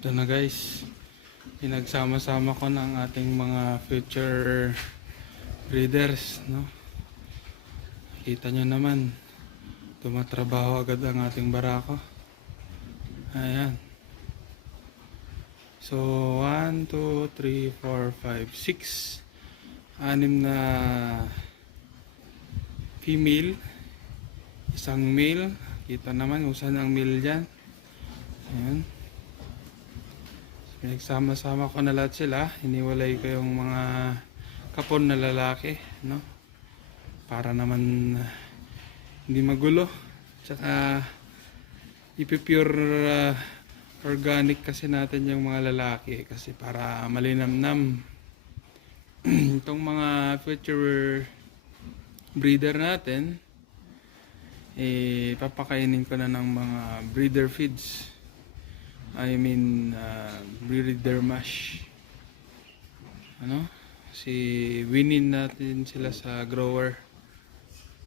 Ito na guys, pinagsama-sama ko ng ating mga future breeders, no? Kita nyo naman, tumatrabaho agad ang ating barako. Ayan. So, 1, 2, 3, 4, 5, 6. 6 na female, isang male. Kita naman kung saan ang male dyan. Ayan. Pinagsama-sama ko na lahat sila. Hiniwalay ko yung mga kapon na lalaki, no? Para naman hindi magulo. Tsaka ipipure organic kasi natin yung mga lalaki kasi para malinamnam. Itong mga future breeder natin, papakainin ko na ng mga breeder feeds. I mean, breeder mash. Ano? Si winin natin sila sa grower.